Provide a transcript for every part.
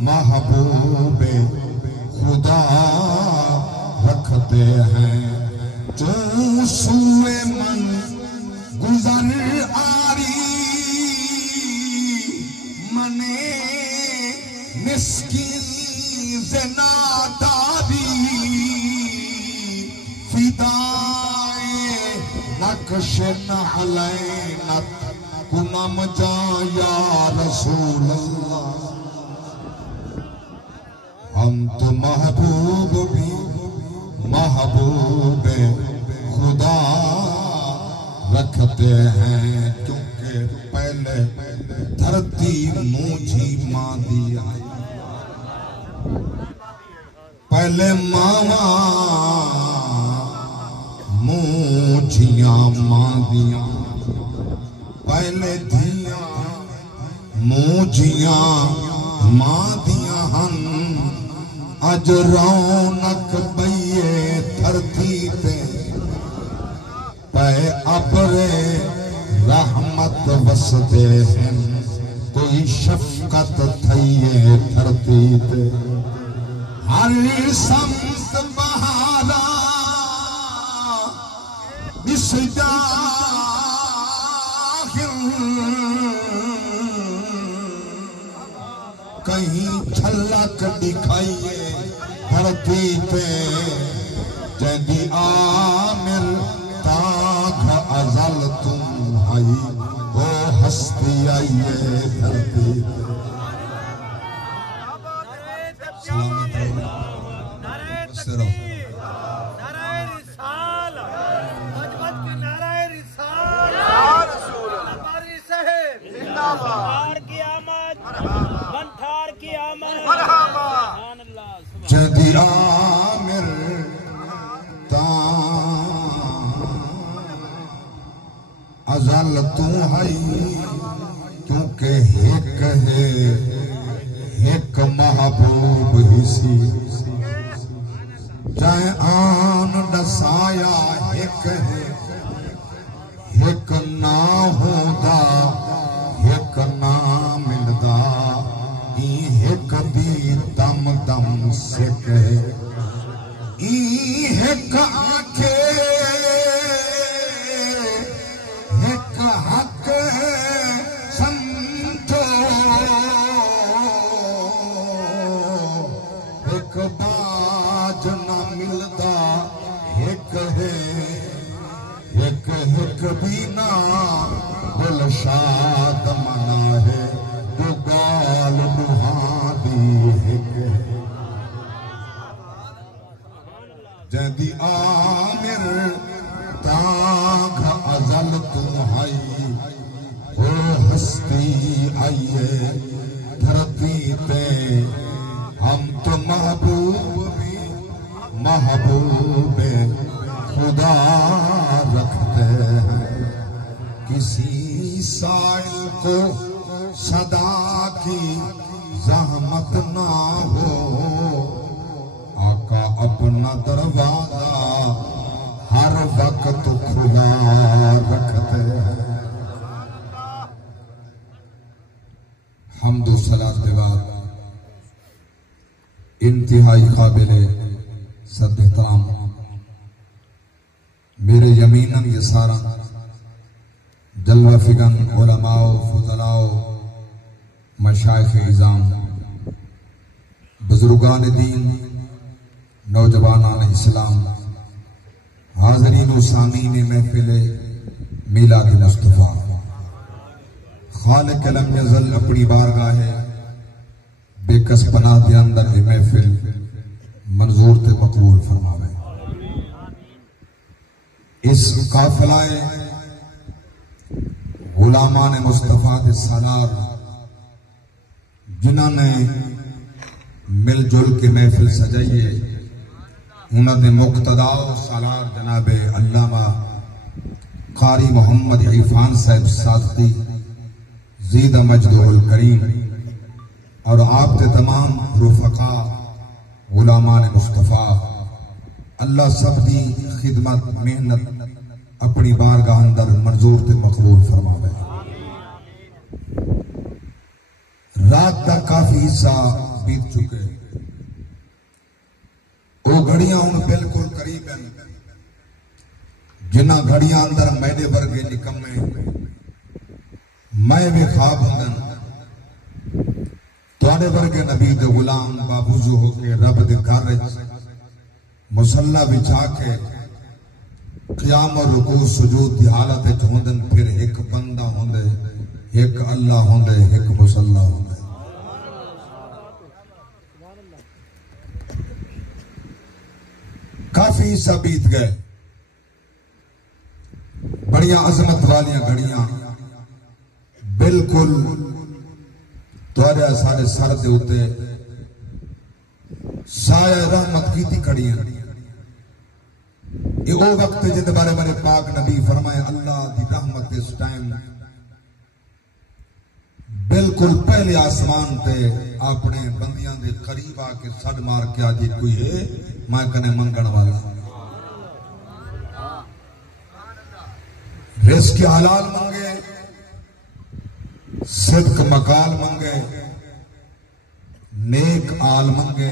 محبوب خدا رکھتے ہیں جو سوئے من گزر آری منے مسکین زناداری فدائے نقش نعلینت کنم جا یا رسول اللہ ہم تو محبوب بھی محبوب خدا رکھتے ہیں کیونکہ پہلے دھرتی موجھی ماں دیا پہلے ماما موجھیاں ماں دیا پہلے دھیاں موجھیاں ماں دیا ہن اج رونق بئیے دھرتی پہ پہ ابرے رحمت وسدے ہیں کوئی شفقت تھئیے دھرتی پہ ہر سمت بہارا اس جاہر کہیں جھلک دکھائیے دھرتی پہ جیندی آمر تاغ ازل تم آئی وہ ہستی آئیے دھرتی پہ سلامت رہو بستے رہو جدی آمر ازل تو ہائی کیونکہ ایک ہے ایک محبوب ہی سی جائے آن ڈسایا ایک ہے ایک نہ ہودا ایک نہ ملدا ایک بھی دم دم سے کہے ایک آنکھے ایک حق سمجھو ایک باج نہ ملدا ایک ہے ایک بھی نہ دل شاد منا ہے جو گال بہادی ایک ہے جدی آمر تاغ ازل تم آئی وہ ہستی آئیے دھرتی پہ ہم تو محبوب خدا رکھتے ہیں کسی سائل کو صدا کی زحمت نہ ہو آقا اپنا دروازہ ہر وقت کھلا رکھتے ہیں حمد و صلاۃ کے بعد انتہائی قابل صد احترام میرے یمیناً یہ سارا جلوہ فگن علماء فضلاء مشائخ عظام بزرگان دین نوجوانان اسلام حاضرین و سامعین محفل میلاد مصطفیٰ خالق لم یزل اپنی بارگاہ بے کس پناہ دے اندر یہ محفل منظور تے مقبول فرماوے اس قافلہ غلامان مصطفیٰ دے سالار جنہوں نے مل جل کے محفل سجائیے انہوں نے مقتدا سالار جناب علامہ قاری محمد عرفان صاحب صادقی زید مجدہ الکریم اور آپ کے تمام رفقا غلامان مصطفیٰ اللہ سب دی خدمت محنت اپنی بارگاہ اندر منظور تے مقبول فرماوے رات دا کافی حصہ بیت چکے وہ گھڑیاں ہوں بالکل قریب ہیں جنہ گھڑیاں اندر میدے ورگے نکمے میں بھی خواب ہوں تواڈے ورگے نبی دے غلام بابوزو ہو کے رب دے گھر مصلی بچھا کے قیام اور رکوع سجود دی حالت ہوندن پھر ایک بندہ ہوندے ایک اللہ ہوندے ایک مصلی ہوندے کافی حصہ بیت گئے بڑیاں عظمت والیاں گھڑیاں بالکل توڑے سارے سر دے ہوتے سایہ رحمت کی تھی کھڑیاں یہ وہ وقت جد بارے بارے پاک نبی فرمائے اللہ دی رحمت اس ٹائم بالکل پہلے آسمان تے اپنے بندیاں دے قریب آ کے سڑ مار کے آجی کوئی ہے میں کنے منگن والا رزق حلال منگے صدق مقال منگے نیک آل منگے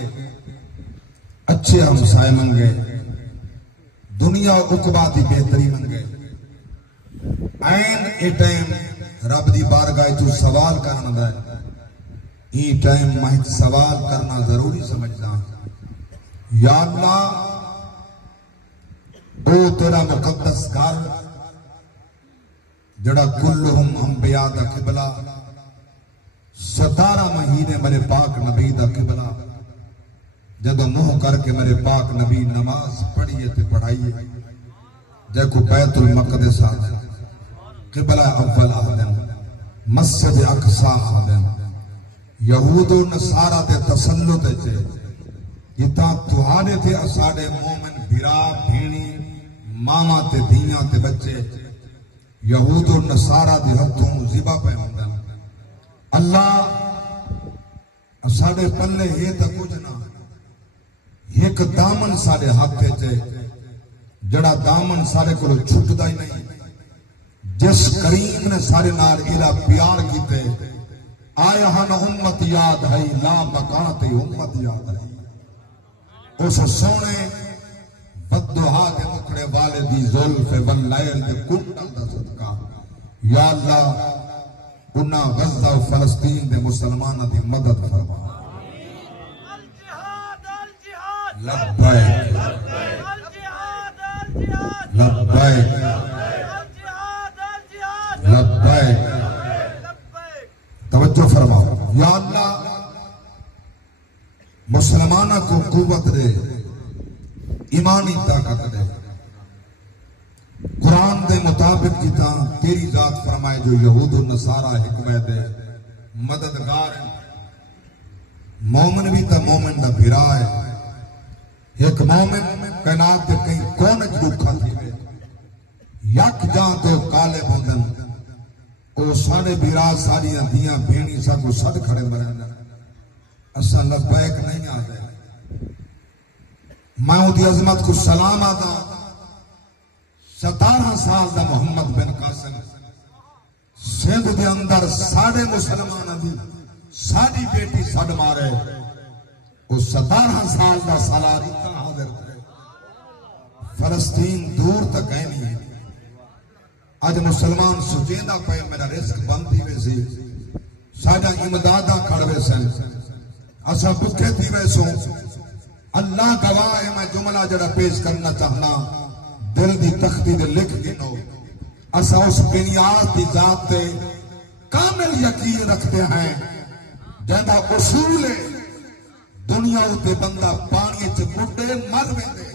اچھے ہمسائے منگے دنیا عقبہ دی بہتری منگے این اے ٹائم رب دی بارگاہ تو سوال کرنا دا ای ٹائم میں سوال کرنا ضروری سمجھنا یا اللہ او تیرا مقدس گھر جڑا کلہم انبیاء دا قبلہ 17 مہینے میرے پاک نبی دا قبلہ جدو منہ کر کے میرے پاک نبی نماز پڑھیے تے پڑھائیے دیکھو بیت المقدس آدھن قبلہ اول آدھن مسجد اقصا آدھن یہود و نصارہ دے تسلط تے جتا تہانے تھے اساڑے مومن بھرا بھینی ماما تے دیاں تے بچے یہود و نصارہ دے ہتھوں زبا پہ ہوندن اللہ اساڑے پلے یہ تا کچھ نہ ایک دامن سارے ہاتھے تے جڑا دامن سارے کو چھٹ دا ہی نہیں جس کریم نے سارے نال الہ پیار کیتے آیا ہن امت یاد ہے لا مکانت امت یاد ہے اس سونے بددعا دے مکڑے والے دی زلف واللیل دے کنڈل دا صدقہ یا اللہ انہاں غزہ و فلسطین دے مسلمانہ دی مدد فرما لبیک لبیک لبیک توجہ فرماؤ یا اللہ مسلمانہ کو قوت دے ایمانی طاقت دے قرآن دے مطابق جتا تیری ذات فرمائے جو یہود و نصارہ حکمت دے مددگار مومن بھی تا مومن دا بھرا ہے ایک مومن کائنات دے کئی کونج دکھا تھی یک جان تو کالے بودن او ساڑے بھرا ساریاں دیاں بھینی سا کو صد کھڑے مرن اسا لبیک نہیں آدھے میں دی عظمت کو سلام آدھا 17 سال دا محمد بن قاسم سندھ دے اندر ساڑے مسلمان دی ساڑی بیٹی سڑ مارے وہ 17 سال دا سالاری تا حاضر تھے فلسطین دور تک ہے نہیں آج مسلمان سجیدہ پہ میرا رزق بندی میں سی ساڑا امدادہ کھڑوے سن اسا بکے تھی ویسوں اللہ گواہ ہے میں جملہ جڑا پیش کرنا چاہنا دل دی تختی دے لکھ گنو اسا اس بنیاد دی ذات تے کامل یقین رکھتے ہیں جہاں اصول ہے دنیا ہوتے بندہ پانی چ بڑھے مر ویندے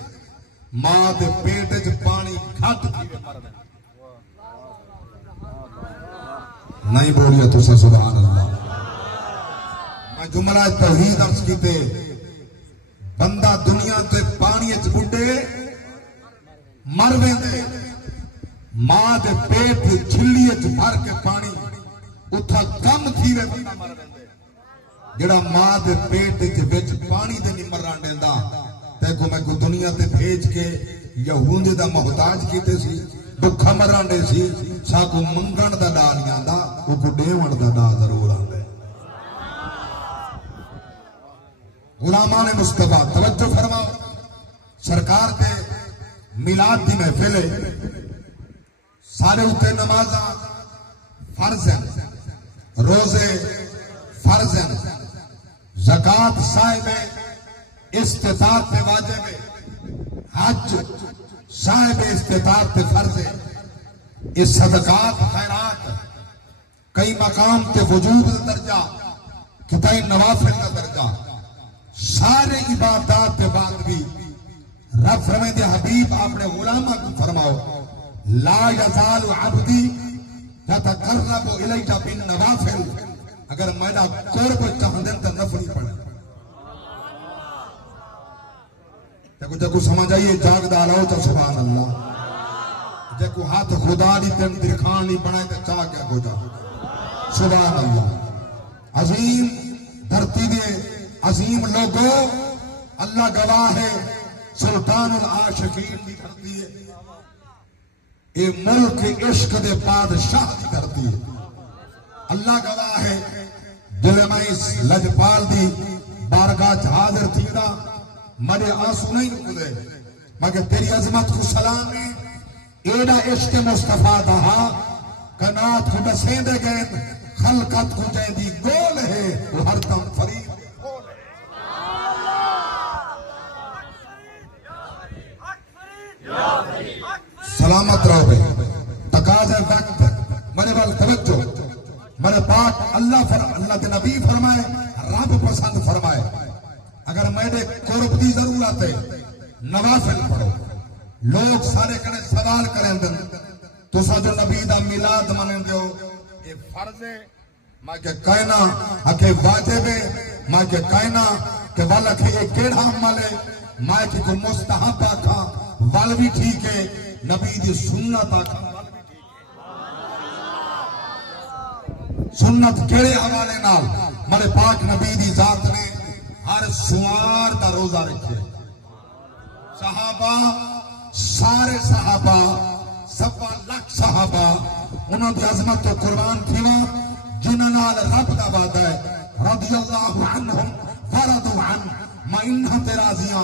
ماں دے پیٹ چ پانی گھٹ تھی مر ویندے نہیں بولیے تو سبحان اللہ میں جملہ توحید عرض کیتے بندہ دنیا تے پانی چ بڑھے مر ویندے ماں دے پیٹ جھلی چ بھر کے پانی اتھا کم تھی وے بندہ مر ویندے جڑا ماں دے پیٹ دے وچ پانی دے نہیں مران دیندا تے کو میں کو دنیا تے بھیج کے یہودی دا محتاج کیتے سی بکھا مران دے سی سا کو منگن دا ڈا نہیں آندا او کو ڈیون دا ڈا ضرور آندا غلامان مصطفیٰ توجہ فرماؤ، سرکار دے میلاد دی محفل ہے، سارے اتے نمازاں فرض ہیں، روزے فرض ہیں، زکات صاحب استطاعت پہ واجب ہے، حج صاحب استطاعت پہ فرض ہے، اس صدقات خیرات کئی مقام تے وجوب کا درجہ، کتائی نوافل کا درجہ، سارے عبادات کے بعد بھی رب فرمائے دے حبیب اپنے غلامہ کو فرماؤ لا یزال عبدی یتقرب الی بالنوافل، اگر میرا قرب چاہندن تو نفل پڑھے. جب سمجھ آئیے جاگ داراؤ تو سبحان اللہ، جب ہاتھ خدا دی تن دکھان نہیں بنائے تو چاہ کے ہو جا سبحان اللہ. عظیم دھرتی دے عظیم لوگوں، اللہ گواہ ہے، سلطان العاشقین کی دھرتی ہے، یہ ملک عشق دے بادشاہ کی دھرتی ہے. اللہ گواہ ہے، جلے میں اس لجپال دی بارگاہ حاضر تھی دا میرے آنسو نہیں رکدے، مگر تیری عظمت کو سلام ہے. ایڈا عشق مصطفیٰ دہا کنات کو بسیندے گئے، خلقت کو جیندی گول ہے، وہ ہر دم فرید سلامت رہو بے. تقاضے وقت میرے بال توجہ، میرے پاک اللہ کے نبی فرمائے، رب پسند فرمائے، اگر میرے قرب دی ضرورت ہے نوافل پڑھو. لوگ سارے کنے سوال کریں دن تو سا جو نبی دا میلاد منیں دیو اے فرض ہے، ماں کے کائنا اکے واجب ہے، ماں کے کائنا کہ والا کہ ایک کیڑا عمل ہے، ماں کی کو مستحب آکھا وال بھی ٹھیک ہے، نبی دی سنت آکھا وال بھی ٹھیک ہے. سنت کیڑے حوالے نال میرے پاک نبی دی ذات نے ہر سوار دا روزہ رکھے. صحابہ سارے صحابہ سبا لکھ صحابہ انہوں دی عظمت تو قربان تھیوا جنہاں نال رب دا وعدہ ہے رضی اللہ عنہم ورضوا عنہ، میں انہاں تے راضیاں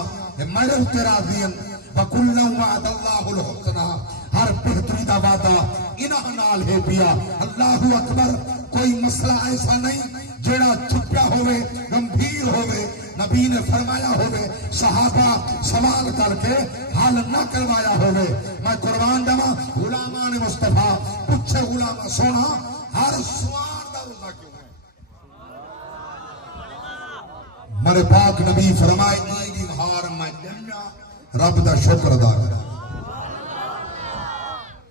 میرے تے راضیاں وَكُلًّا وَعَدَ اللَّهُ الْحُسْنَى، ہر بہتری دا وعدہ انہاں نال ہے پیا. اللہ اکبر. کوئی مسئلہ ایسا نہیں جڑا چھپیا ہوئے گمبھیر ہوئے نبی نے فرمایا ہوئے صحابہ سوال کر کے حل نہ کروایا ہوئے. میں قربان جمع غلامان مصطفیٰ پچھے غلامہ سونا ہر سوار دا روزہ کیوں ہے. میرے پاک نبی فرمائے عید بہار میں جمعہ رب دا شکر ادا کرا.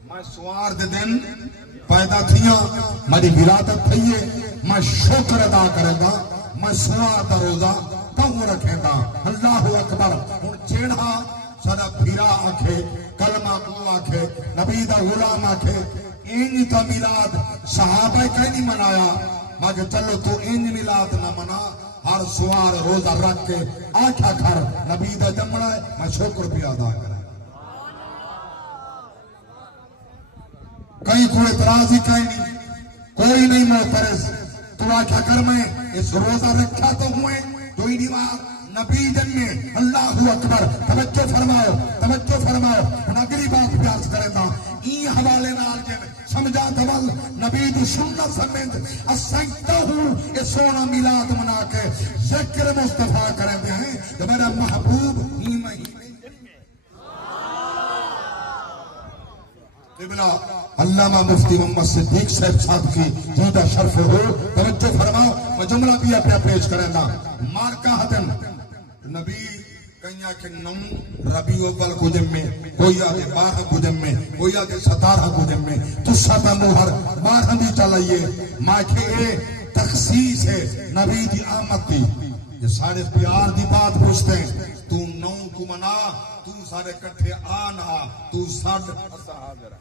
میں سوار دے دن پیدا تھیاں میری ولادت تھئیے، میں شکر ادا کرے گا، میں سوار دا روزہ کم رکھے گا. اللہ اکبر. ہن جیڑا سدا پھیرا آکھے کلمہ کو آکھے نبی دا غلام آکھے اینج تا میلاد صحابہ کہیں نہیں منایا، مگر چلو تو اینج میلاد نہ منا، ہر سوار روزہ رکھ کے آکھا کر نبی دا جمڑا ہے، میں شکر بھی ادا کریں. کہیں کوئی اعتراض ہی کہیں نہیں، کوئی نہیں معترض. تو آکھا کر میں اس روزہ رکھا تو ہوئے جو ہی دیوار نبی جنمے. اللہ اکبر. توجہ فرماؤ توجہ فرماؤ. اگلی بات پیاس کریں دا این حوالے نال جن سمجھا دول نبی دی سنت سمجھ اسائیتا ہوں یہ سونا میلاد منا کے ذکر مصطفیٰ کریں دے ہیں کہ میرا محبوب ہی مہینے جنمے. قبلہ علامہ مفتی محمد صدیق صاحب صاحب کی جودہ شرف ہو. توجہ فرماؤ. میں جملہ بھی اپنے پیش کریں دا مارکہ حدن نبی کہیں کہ نم ربیع اول کو جمعے، کوئی آگے 12 کو جمعے، کوئی آگے 17 کو جمعے، تو ستا موہر 12 بھی چلائیے. ماں کہ اے تخصیص ہے نبی دی آمد دی. یہ سارے پیار دی بات پوچھتے ہیں تو 9 کو منا، تو سارے کٹھے آنا، تو ساڑھ حاضر ہے.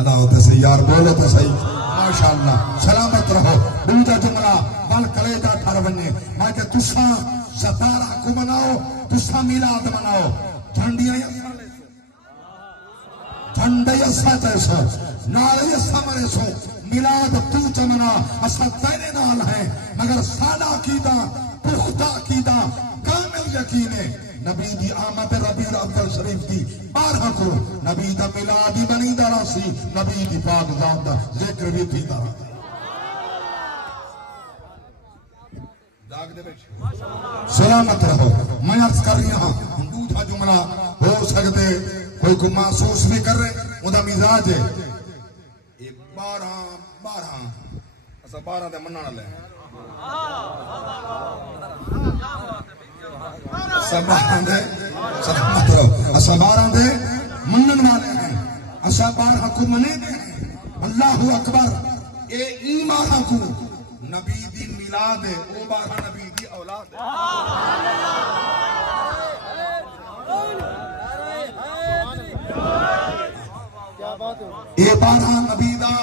ادا ہوتے سے یار بولو تو صحیح. ماشاءاللہ. سلامت رہو. دوجہ جملہ بل کلیجہ کھر بننے میں کہ تساں 17 کو مناؤ، تساں میلاد مناؤ. جھنڈیاں یسا لے سو، جھنڈے یسا چاہے سو، نال یسا مرے سو، میلاد تو چمنا اسا تیرے نال ہے مگر سادہ عقیدہ پختہ عقیدہ کامل یقین ہے نبی دی آمد ربیع الاول شریف دی 12 کو نبی دا میلاد بنی دا راسی نبی دی پاک ذات دا ذکر بھی تھی دا سلامت رہو میں عرض کر رہی ہوں دوسرا جملہ ہو سکتے کوئی کو محسوس بھی کر رہے وہ دا مزاج ہے 12 اسا 12 دے مننا لے سلامت رہو اسا 12 دے منن والے ہیں اسا 12 کو منے دے ہیں اللہ اکبر اے ایمان کو نبی دی میلاد ہے او 12 نبی دی اولاد ہے اے 12 نبی دا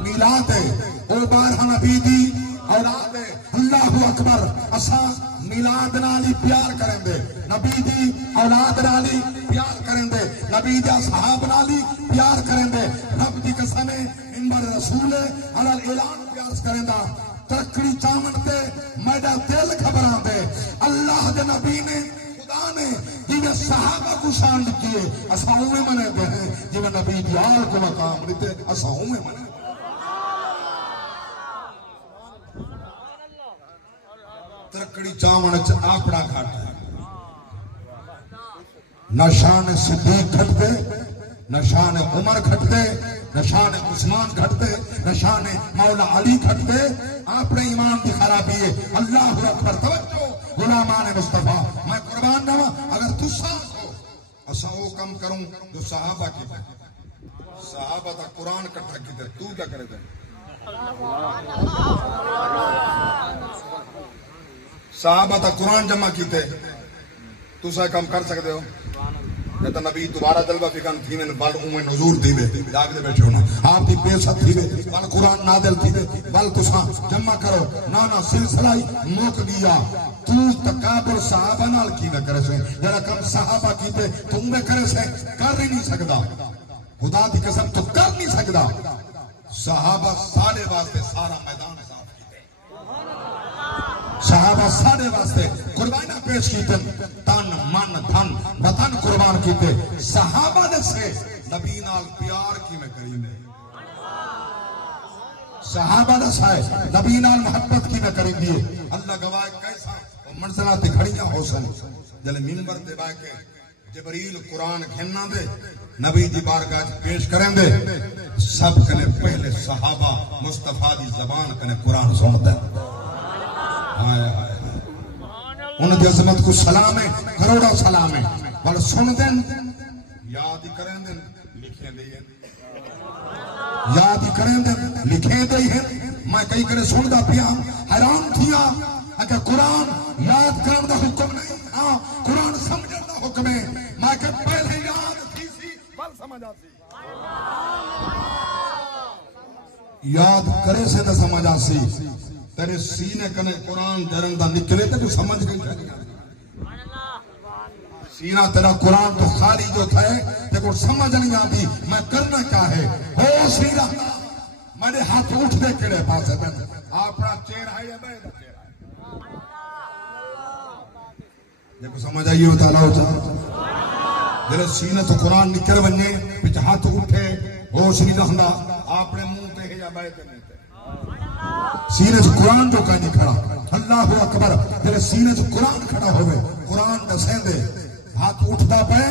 میلاد ہے او 12 نبی دی اولاد ہے اللہ اکبر اسا میلاد نالی پیار کریں دے نبی دی اولاد نالی پیار کریں دے نبی دی اصحاب نالی پیار کریں دے رب دی قسم منبر رسول علی اعلان پیار کریں دا ترکڑی چامن تے میڈا دل گھبران دے اللہ دے نبی نے خدا نے جنہیں صحابہ کو شان لکھی ہے اساؤں میں منے دے ہیں جنہیں نبی دی آل کو مقام لیتے اساؤں میں منے دے ترکڑی چامن آپڑا گھٹ ہے نشان صدیق گھٹ دے نشان عمر گھٹ دے نشان عثمان گھٹ دے نشان مولا علی گھٹ دے اپنے ایمان کی خرابی ہے اللہ اکبر توجہ غلامان مصطفیٰ میں قربان نہ اگر تو ساتھ ہو اسا وہ کم کروں جو صحابہ کی تھے صحابہ تا قرآن کٹھا کی تھے تو کیا کرے تھے صحابہ تا قرآن جمع کی تھے تو سا کم کر سکتے ہو یا تو نبی دوبارہ جلوہ فکن تھی میں بل امیں نزور تھی میں جاگ دے بیٹھے ہونا آپ کی پیسہ تھی میں بل قرآن نادل تھی میں بل تو سا جمع کرو نانا سلسلہ موک گیا تو تقابل صحابہ نال کی نہ کرے سے جرا کم صحابہ کی تے تم میں کرے سے کر ہی نہیں سکتا خدا دی قسم تو کر نہیں سکتا صحابہ سارے واسطے سارا میدان صاف صحابہ سارے واسطے قربانہ پیش کیتے تن من دھن وطن قربان کیتے صحابہ نے سے نبی نال پیار کی میں کریم ہے صحابہ نے سے نبی نال محبت کی میں کریم دیئے اللہ گواہ کیسا منزلات کھڑیاں ہو سن جلے منبر دے بائے کے جبریل قرآن گھننا دے نبی دی بارگاہ پیش کریں دے سب کنے پہلے صحابہ مصطفیٰ دی زبان کنے قرآن سن دے ان کی عظمت کو سلام ہے کروڑا سلام ہے بل سن دیں یاد ہی کریں دیں لکھیں دیں یاد ہی کریں دیں لکھیں دیں میں کئی کرے سن دا پیا حیران تھیا اگر قرآن یاد کرن دا حکم نہیں ہاں قرآن سمجھن دا حکم ہے میں کہ پہلے یاد تھی سی بل سمجھ آتی یاد کرے سے دا سمجھ آتی تیرے سینے کنے قرآن درندہ نکلے تے تو سمجھ گئی سینہ تیرا قرآن تو خالی جو تھا تے کو سمجھ نہیں آتی میں کرنا کیا ہے ہوش نہیں رہتا میں نے ہاتھ اٹھ دے کڑے پاس ہے اپنا چہرہ ہے یا بیدہ چہرہ ہے دیکھو سمجھ آئیے ہو تعالیٰ ہو چاہتا تیرے سینے تو قرآن نکل بننے پچھ ہاتھ اٹھے ہوش نہیں رہتا اپنے منہ تے ہے یا بیدہ نہیں سینے سے قرآن جو کہیں کھڑا اللہ اکبر تیرے سینے سے قرآن کھڑا ہوئے قرآن دسیں دے ہاتھ اٹھتا پہ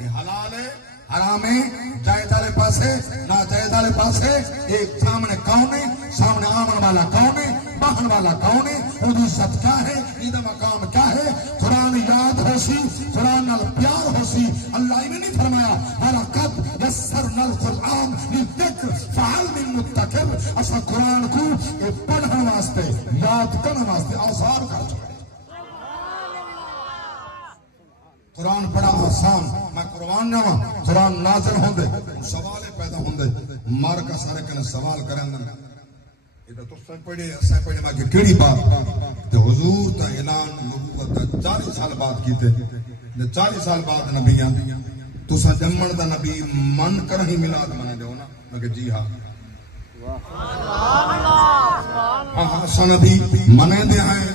یہ حلال ہے حرام ہے جائے دالے پاسے نہ جائے دالے پاسے ایک سامنے کون ہے سامنے آمن والا کون ہے باہن والا کون ہے ان کی عزت کیا ہے ایدہ مقام کیا ہے قرآن یاد ہو سی قرآن نال پیار ہو سی اللہ نے نہیں فرمایا وَلَقَدْ يَسَّرْنَا الْقُرْآنَ لِلذِّكْرِ فَهَلْ مِن مُدَّكِرٍ اسا قرآن کو پڑھنے واسطے یاد کرنے واسطے آسان کر چھوڑے قرآن پڑھا آسان میں قرآن نہ قرآن نازل ہوں دے سوالے پیدا ہوں دے مار کا سارے کنے سوال کریں دے یہ تو سن پڑھے ماں کی کیڑی بات تے حضور تا اعلان نبوت تا 40 سال بعد کیتے 40 سال بعد نبیاں تو سا جمن دا نبی من کر ہی ملاد منے دے ہونا میں کہ جی ہاں ہاں نبی منے دے ہیں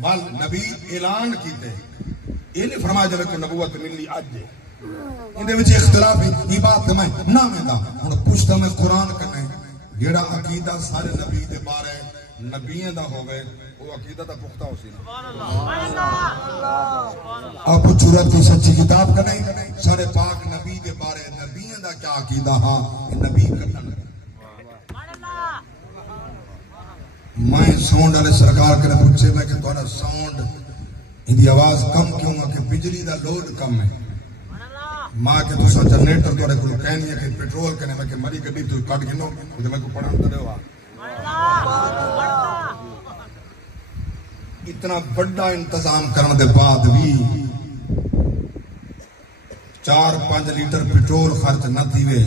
وال نبی اعلان کیتے یہ نہیں فرمایا جب کو نبوت ملی اج اندے وچ اختلاف ہی بات میں نہ ویندا ہن پوچھدا میں قرآن کنے جیڑا عقیدہ سارے نبی دے بارے نبیوں دا ہوے وہ عقیدہ دا پختہ ہو سی سبحان اللہ آپ جرات کی سچی کتاب کنے سارے پاک نبی دے بارے نبیوں دا کیا عقیدہ ہاں نبی کٹن سبحان اللہ میں ساؤنڈ والے سرکار کنے پوچھے میں کہ تہاڈا ساؤنڈ اندی آواز کم کیوں ہے کہ بجلی دا لوڈ کم ہے ماں کے دوسرا جنریٹر تو رکھو کہنی ہے کہ پیٹرول کنے میں کہ مری گڈی تو کٹ گنو تے میں کو پڑھن تے ہوا اتنا بڑا انتظام کرنے دے بعد بھی 4-5 لیٹر پیٹرول خرچ نہ تھیوے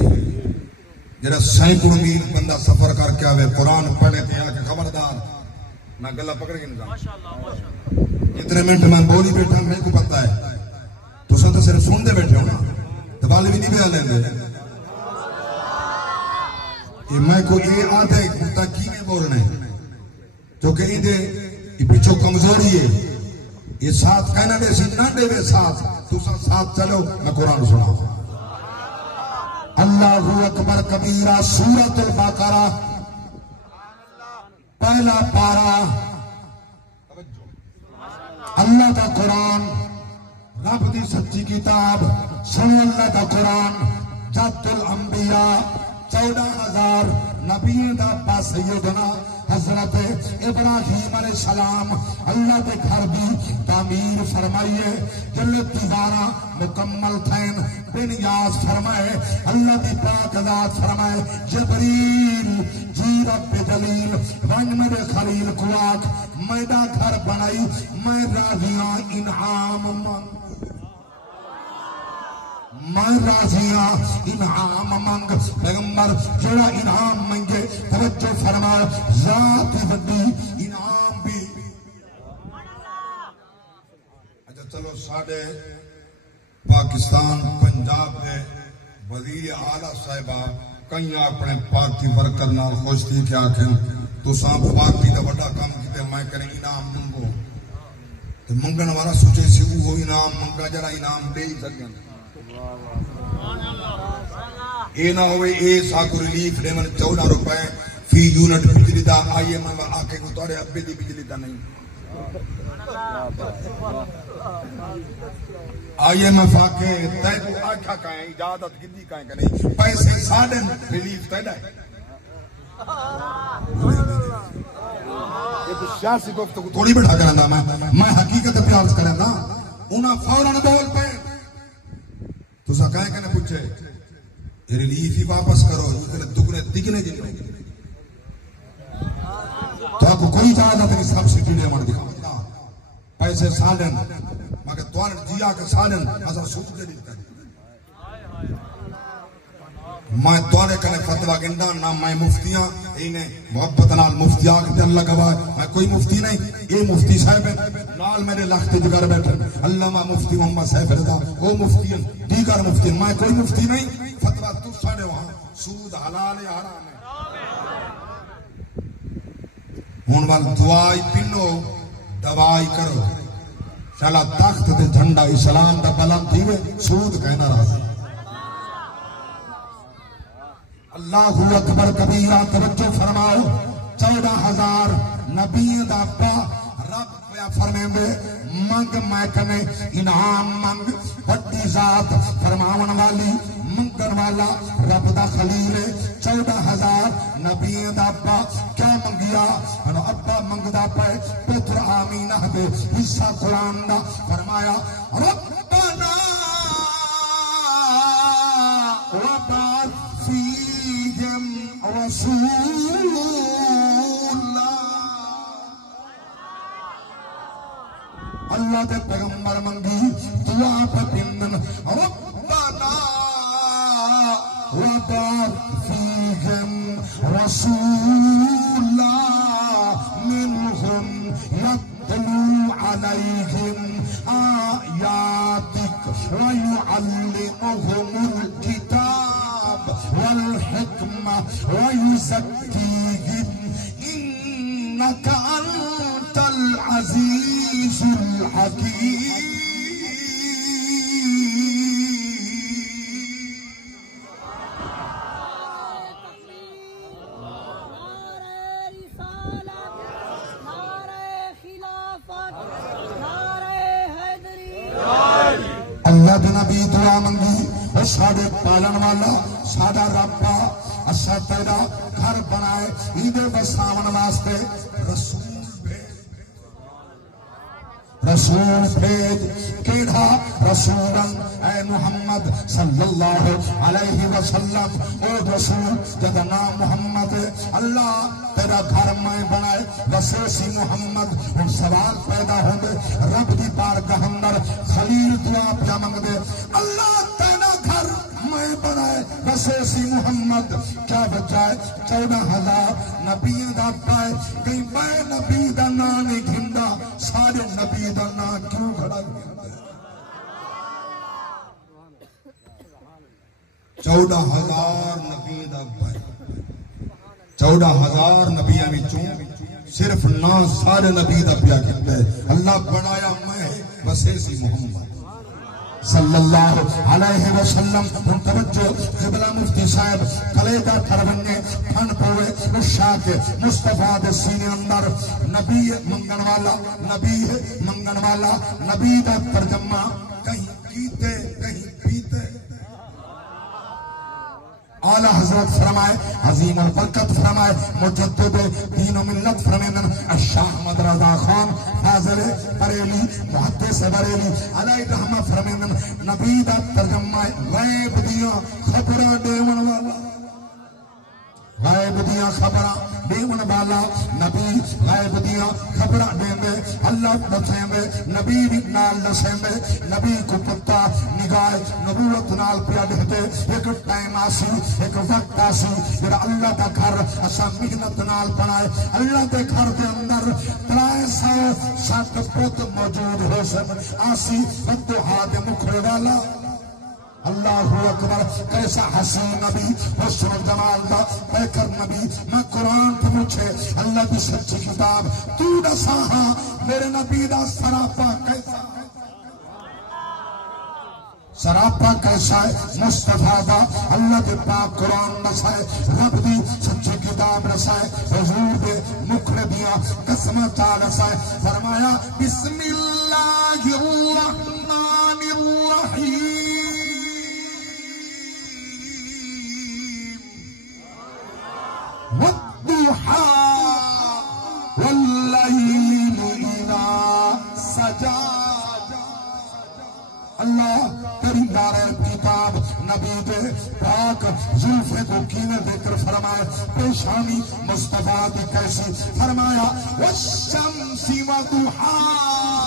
جڑا سینکڑوں میل بندہ سفر کر کے آوے قرآن پڑھے تے آ کے خبردار نہ گلا پکڑ کے نظام ماشاءاللہ اتنے منٹ میں بولی بیٹھا میں کو پتہ ہے تو سب تو صرف سن دے بیٹھے ہو نا دبال بھی نہیں بیان لیں دے یہ میں کو یہ آدھے کتا کی میں بولنے جو کہ یہ دے پیچھو کمزوری ہے یہ ساتھ کہنا دے سی نہ دے وے ساتھ تو ساتھ چلو میں قرآن سنا اللہ اکبر کبیرہ سورۃ البقرہ پہلا پارہ اللہ کا قرآن رب دی سچی کتاب سن اللہ کا قرآن جد الانبیاء 14,000 نبیوں دا با سیدنا حضرت ابراہیم علیہ السلام اللہ کے گھر بھی تعمیر فرمائیے جلت دیوارہ مکمل تھین بن یاز فرمائے اللہ دی پاک ذات فرمائے جبریل جی رب جلیل ون میرے خلیل قواق میدہ گھر بنائی میں راضیاں انعام منگ میں راضیاں انعام منگ پیغمبر جڑا انعام منگے توجہ فرما ذات بڑی انعام بھی اچھا چلو ساڑھے پاکستان پنجاب دے وزیر اعلیٰ صاحبہ کئی اپنے پارٹی ورکر نال خوش تھی کیا آکھیں تو سانپ پارٹی دا بڑا کام کیتے میں کریں انعام منگو تو منگن والا سوچے سی وہ انعام منگا جڑا انعام دے ہی سکیں اے نہ ہوئے اے ساکو ریلیف دے من 14 روپے فی یونٹ بجلی دا آئیے میں آکے کو توڑے ابے دی بجلی دا نہیں آئیے میں فاکے تے کو آکھا کہیں اجازت گدی کہیں کہ نہیں پیسے ساڑھن ریلیف تے دائے یہ تو سیاسی گفتگو تھوڑی بٹھا کرنا میں حقیقت پیاز کرنا انہاں فوراً بول پہ تو سا کہیں کہ نے پوچھے ریلیف ہی واپس کرو دگنے دگنے جنوں تو آپ کو کوئی اجازت نہیں سبسڈی دے من دکھا پیسے سالن مگر توان جیا کے سالن ہزار سوچ دے دیتا ہے میں توڑے کنے فتوہ گندہ نہ میں مفتیاں انہیں محبت نال مفتی آگتے اللہ گواہ میں کوئی مفتی نہیں یہ مفتی صاحب ہے نال میرے لخت جگر بیٹھے علامہ مفتی محمد صاحب رضا وہ مفتی ہیں دیگر مفتی میں کوئی مفتی نہیں فتوہ تو ساڑھے وہاں سود حلال حرام ہے ہون وال دعائی پنو دوائی کرو شالا تخت دے جھنڈا اسلام دا بلند دیوے سود کہنا رہا اللہ اکبر کبیرہ توجہ فرماؤ 14,000 نبی دا با رب پیا فرمے میں منگ میں کنے انعام منگ بڑی ذات فرماون والی منگن والا رب دا خلیل 14,000 نبی دا با کیا منگیا انہوں ابا منگ دا پائے پتر آمینہ دے حصہ قرآن دا فرمایا ربنا وبعث فیہم رسول اللہ دے پیغمبر منگی دعا پہ پندن ربنا وبعث فیہم رسولا منہم یتلو علیہم آیاتک ویعلمہم الکتاب والحکمہ وَيُزَكِّيهِمْ إِنَّكَ أَنْتَ الْعَزِيزُ الْحَكِيمُ. اللہ دے نبی دعا منگی اور ساڑے پالن والا ساڑا ربا اسا تیرا گھر بنائے عید بساون واسطے رسول بھیج کیڑا رسولن اے محمد صلی اللہ علیہ وسلم. او رسول جد نام محمد اللہ تیرا گھر میں بنائے وسے سی محمد. اور سوال پیدا ہوں دے رب دی بارگاہ اندر خلیل دعا پیا منگ دے اللہ تیرا گھر میں بنائے وسے سی محمد. کیا بچائے 14,000 نبیوں دا پائے کہیں بے نبی دا نام نہیں گھندا سارے نبی دا نام کیوں کھڑا گھندا 14,000 نبی دا پائے 14,000 نبیاں وچوں صرف نہ سارے نبی دا پیا کیتا ہے اللہ بنایا میں وسے سی محمد صلی اللہ علیہ وسلم. ان توجہ قبلہ مفتی صاحب کلیدہ تربنے پھن پوے رشاہ کے مصطفیٰ دے سینے اندر نبی منگن والا نبی دا ترجمہ کہیں کیتے کہیں پیتے. اعلی حضرت فرمائے عظیم البرکت فرمائے مجدد دین و ملت فرمائے الشاہ احمد رضا خان فاضل بریلی محدث بریلی علیہ رحمہ فرمائے نبی دا ترجمہ غیب دیاں خبراں دیون والا غیب دیاں خبراں دیون والا نبی غیب دیاں خبراں دیندے اللہ بتائیں دے نبی نال دسیں دے نبی کو پتا نگاہ نبوت نال پیا دے ایک ٹائم آسی ایک وقت آسی جڑا اللہ دا گھر اسا محنت نال بنائے اللہ دے گھر دے اندر 360 پت موجود ہو سن آسی بدوہا دے مکھڑے والا اللہ اکبر کیسا حسین نبی حسن جمال دا پیکر نبی. میں قرآن پہ مجھے اللہ کی سچی کتاب تو دسا ہاں میرے نبی دا سراپا کیسا ہے مصطفیٰ دا اللہ کے پاک قرآن نسائے رب دی سچی کتاب نسائے حضور دے مکھڑے دیا قسمہ چاہ نسائے فرمایا بسم اللہ الرحمن الرحیم والضحى والليل إذا سجى. اللہ تیری دار کتاب نبی دے پاک زلفے کو کینے ذکر فرمائے پیشانی مصطفیٰ دی کیسی فرمایا والشمس وضحاها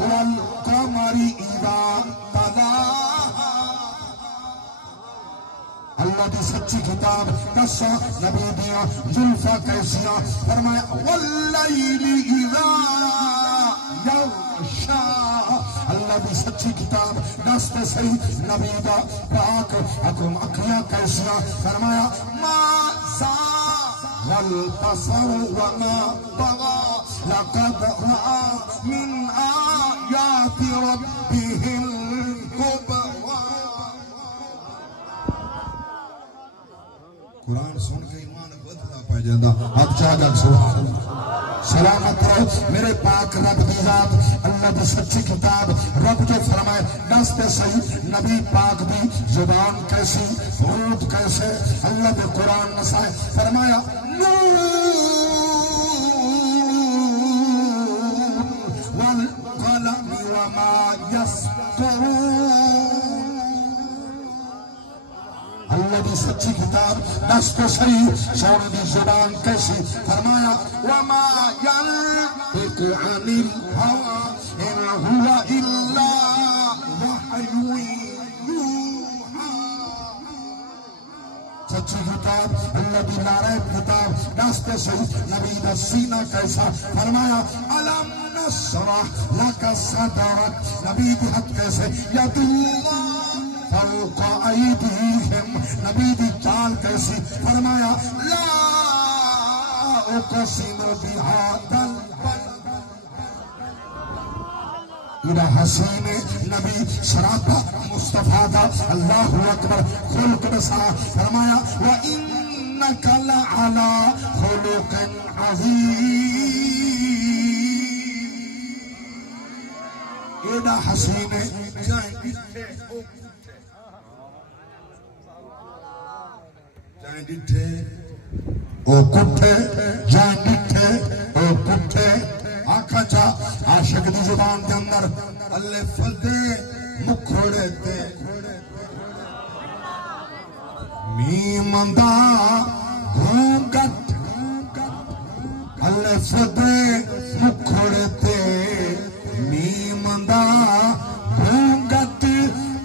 والقمر إذا تلاها. اللہ دی سچی کتاب دسا نبی دیا زلفا کیسیاں فرمایا واللیل اذا یغشا. اللہ دی سچی کتاب دستے صحیح نبی دا پاک حکم اکھیاں کیسیاں فرمایا ما زاغ البصر وما طغى لقد رأى من آیات ربه الکبری. قرآن سن کے ایمان بدلا پہ جاندہ اب چاہتا سبحان اللہ. سلامت رہو میرے پاک رب دی ذات اللہ دی سچی کتاب رب جو فرمائے دستے صحیح نبی پاک دی زبان کیسی حروف کیسے اللہ دے قرآن نسائے فرمایا نون والقلم وما يسطرون. اللہ دی سچی کتاب دست صحیح سونے دی زبان کیسی فرمایا وما ينطق عن الهوى ان هو الا وحی یوحی. سچی کتاب اللہ دی نعرہ کتاب دست صحیح نبی دا سینہ کیسا فرمایا الم نشرح لک صدرک. نبی دی حد کیسے ید اللہ فوق ایدیہم، نبی دی چال کیسی، فرمایا لا اقسم بہذا البلد، میرا حسین نبی سراپا مصطفیٰ دا، اللہ اکبر، خلق بسا، فرمایا وَإِنَّكَ لَعَلَىٰ خُلُقٍ عَظِيمٍ، ایڈا حسین جائیں ڈٹھے او کٹھے، جائیں ڈٹھے او کٹھے، آنکھا چا عاشق دی زبان کے اندر اللہ فدے مکھوڑے تے میمندہ گھونگت، اللہ فدے مکھوڑے تے میمندہ گھونگت،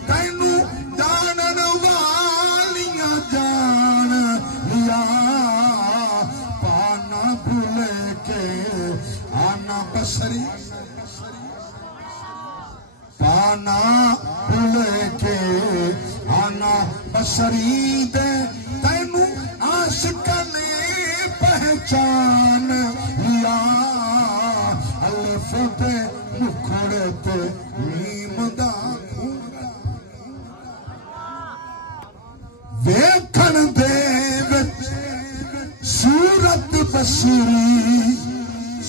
تینو جانن والیاں جان لیا، پانا بھولے کے آنا بشری، پانا بھولے کے آنا بشری دے، تینو عاشق نے پہچان لیا، الف تے مکھڑے تے میم دا ویکھن دے وچ صورت بشری،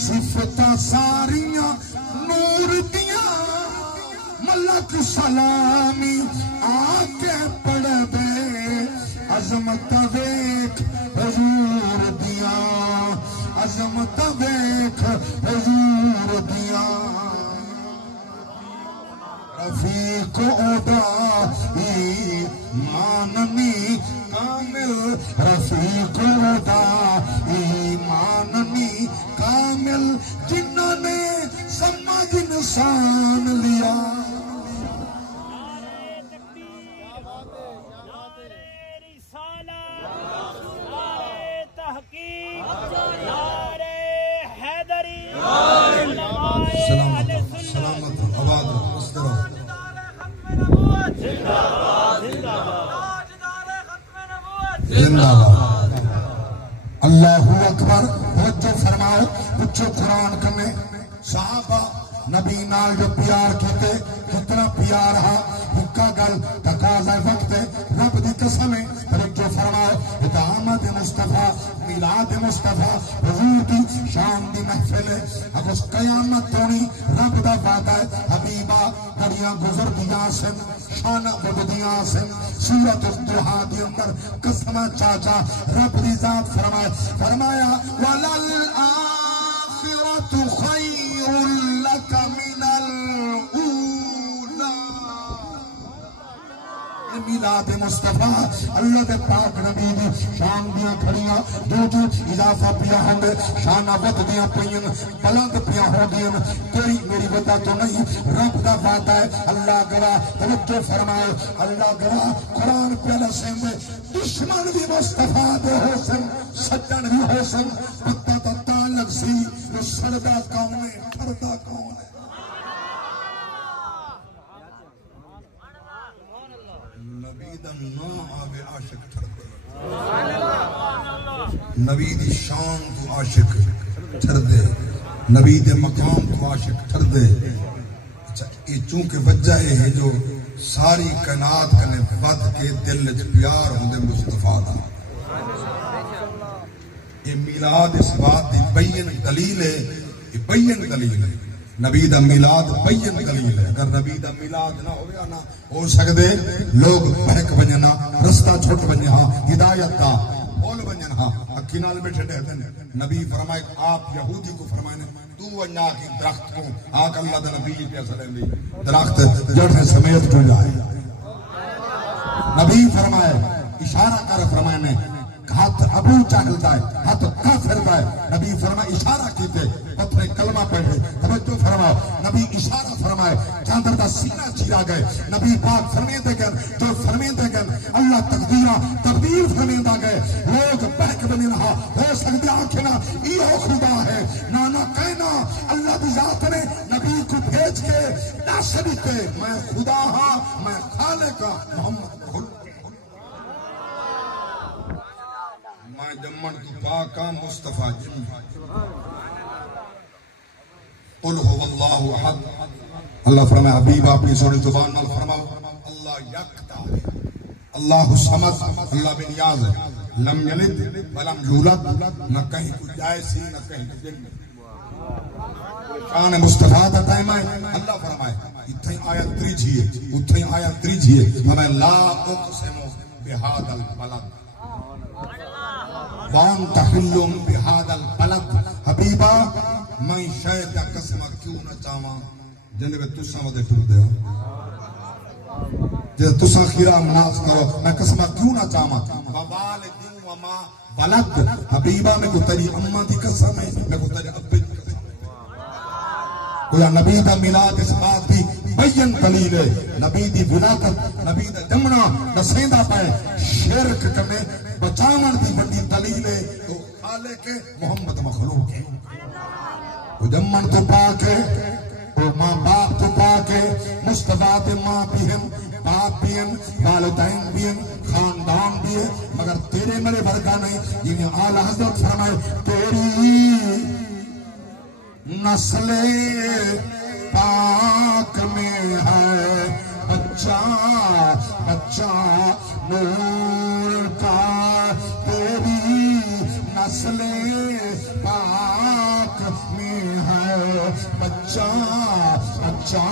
صفتاں ساریاں نور دیاں، ملک سلامی آکے پڑھ دے، عظمت ویکھ حضور دیاں، عظمت ویکھ حضور دیاں، رفیق اودا ایماننی کامل، رفیق اودا ایماننی کامل، جنہوں نے سمجھ انسان لیا، اللہ اکبر، توجہ فرماؤ، پوچھو قرآن کنے صحابہ نبی نال جو پیار کیتے کتنا پیار ہا، حکا گل تقاضا وقت رب دی قسم ہے، توجہ فرماؤ، اتحامت مصطفیٰ، میلاد مصطفیٰ، حضور دی شان دی محفل ہے، اب اس قیامت تونی رب دا وعدہ ہے، حبیبہ گھڑیاں گزر دیاں سن، شانہ بددیاں سن، سورت الضحا دی اندر قسمہ چاچا رب دی ذات فرمایا وَلَلْآخِرَةُ خَيْرٌ لَكَ مِنَ الْأُولَى، میلاد مصطفیٰ اللہ دے پاک نبی دی شان دیاں کھڑیاں جو اضافہ پیا ہوں گے، شانہ ود دیاں پئین، بلند پیا ہوں گیاں، تیری میری وجہ تو نہیں، رب دا وعدہ ہے، اللہ گواہ، توجہ فرمائے، اللہ گواہ، قرآن پہلا سیندے، دشمن بھی مصطفیٰ دے ہو سن، سجن بھی ہو سن، پتہ تا تعلق سی، جو سردہ کون ہے، پردہ کون ہے، نبی دا نا آوے عاشق ٹھردے، نبی دی شان تو عاشق ٹھردے، نبی دے مقام تو عاشق ٹھردے، اچھا یہ چونکہ وجہ ہے جو ساری کائنات کنے ود کے دل وچ پیار ہوندے مصطفیٰ دا، یہ میلاد اس بات دی بین دلیل ہے، یہ بین دلیل ہے، نبی دا میلاد بین دلیل ہے، اگر نبی دا میلاد نہ ہویا نہ ہو سکدے لوگ بہک ونجنا، رستہ چھٹ ونجنا، ہدایت دا بول ونجنا، اکھی نال بیٹھے ڈہتے ہیں، نبی فرمائے آپ یہودی کو فرمائے تو ونجا کی درخت کو آک اللہ دا نبی پہ سلیم دی درخت جڑھے سمیت کیوں جائے، نبی فرمائے اشارہ کر فرمائے نے ہاتھ ابو جہل دا ہے، ہاتھ کافر دا ہے، نبی فرمائے اشارہ کیتے پتھر کلمہ پڑھے، توجہ فرماؤ، نبی اشارہ فرمائے چاندر دا سینہ چیرا گئے، نبی پاک فرمیندے گئے تو فرمیندے گئے اللہ تقدیرہ تبدیل فرمیندہ گئے، لوگ بہک بنی رہا، ہو سکتے آنکھنا یہ خدا ہے، نانا کہنا اللہ دی ذات نے نبی کو بھیج کے دس دیتے میں خدا ہاں میں خالق محمد کھل میں جمن تو پاکا مصطفیٰ جن قل هو اللہ احد اللہ فرمائے حبیب اپنی سوری زبان نال فرماؤ اللہ یکتا ہے اللہ صمد اللہ بن نیاز ہے لم یلد ولم یولد نہ کہیں کوئی جائے سی نہ کہیں کوئی جن شان مصطفیٰ دا ٹائم ہے اللہ فرمائے اتھیں آیت تریجھیے اتھیں آیت تریجھیے ہمیں لا اقسم بہذا البلد وانت حلم بہذا البلد حبیبہ میں شاید دا قسمہ کیوں نہ چاہواں جن میں تساں ودے ٹر دے ہو جیسے تساں خیرہ مناس کرو میں قسمہ کیوں نہ چاہواں وبال دیوں وما بلد حبیبہ میں کو تیری اماں دی قسم ہے میں کو تیری ابے دی قسم ہے کوئی نبی دا میلاد اس بات دی بین دلیل ہے نبی دی ولادت نبی دا جمنا نسیندہ پائے شرک کرنے بچاون دی بڑی دلیل ہے تو خالق محمد مخلوق ہے وہ جمن تو پاک ہے وہ ماں باپ تو پاک ہے مصطفیٰ تے ماں بھی ہیں باپ بھی ہیں والدین بھی ہیں خاندان بھی ہے مگر تیرے میرے برکہ نہیں جنہیں اعلی حضرت فرمائے تیری نسل پاک میں ہے بچہ بچہ نور کا تیری نسل پاک میں ہے بچہ بچہ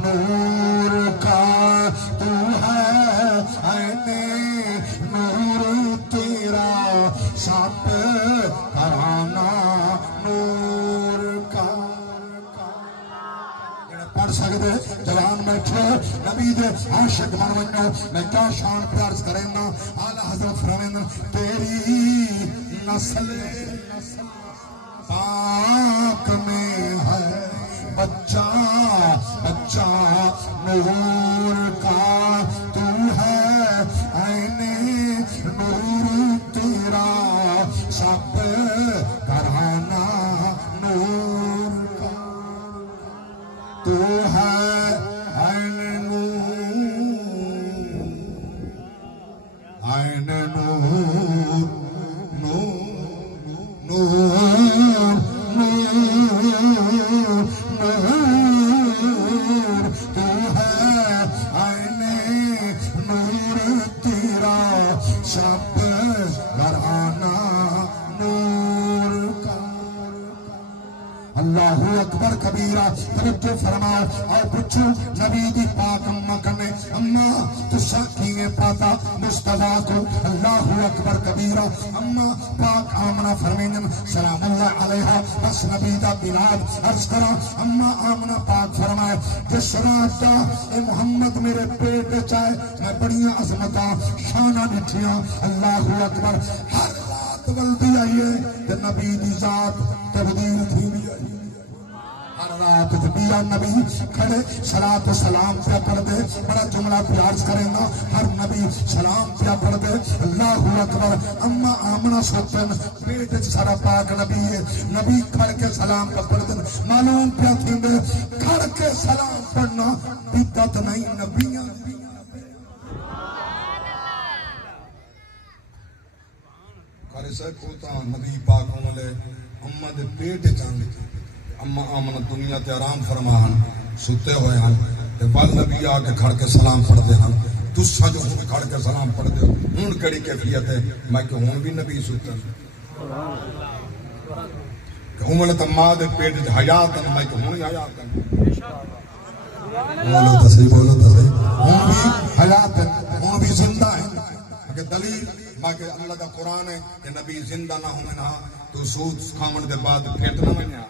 نور کا تو ہے عین نور تیرا سب کرانا نور کا پڑھ سکتے جوان بیٹھے نبی دے عاشق بنو میں کیا شان پیار کریں نا اعلی حضرت فرمائیں تیری نسل پاک میں ہے بچہ بچہ نور کا تو ہے عین نور تیرا سب گھرانا نور کا تو ہے عین نور اللہ اکبر کبیرہ توجہ فرماؤ اور پوچھو نبی دی پاک اماں کنے اماں تسا کیے پاتا مصطفیٰ کو اللہ اکبر کبیرہ اماں پاک آمنہ فرمین سلام اللہ علیہ بس نبی دا بلاد عرض کرا اماں آمنہ پاک فرمائے جس رات دا اے محمد میرے پیٹ چاہے میں بڑیاں عظمتاں شانہ نٹھیاں اللہ اکبر ہر رات ولدی آئیے کہ نبی دی ذات تبدیل تھی بھی آئیے ہر رات بیا نبی کھڑے صلاۃ و سلام پہ پڑھ دے بڑا جملہ پیارز کریں گا ہر نبی سلام پہ پڑھ دے اللہ اکبر اما آمنہ سوچن پیٹ سارا پاک نبی ہے نبی کھڑ کے سلام پہ پڑھ دیں معلوم پہ تھی دے کھڑ کے سلام پڑھنا بدعت نہیں نبیاں کھڑے سے کوتا نبی پاک ملے اما دے پیٹ چاندے اما آمنہ دنیا تے آرام فرماہن ستے ہوئے ہن تے بل نبی آکے کھڑ کے سلام پڑھ دے ہن تسا جو ہوں کھڑ کے سلام پڑھ دے ہوں کڑی کیفیت ہے میں کہ ہوں بھی نبی ستے کہ ہوں ملے تمہاں دے پیٹ حیات ہیں میں کہ ہوں ہی حیات ہیں بولو تصحیح ہوں بھی حیات ہیں ہوں بھی زندہ ہیں کہ دلیل میں کہ اللہ دا قرآن ہے کہ نبی زندہ نہ ہوں نہ تو سود کھامن دے بعد پھیٹ نہ منیا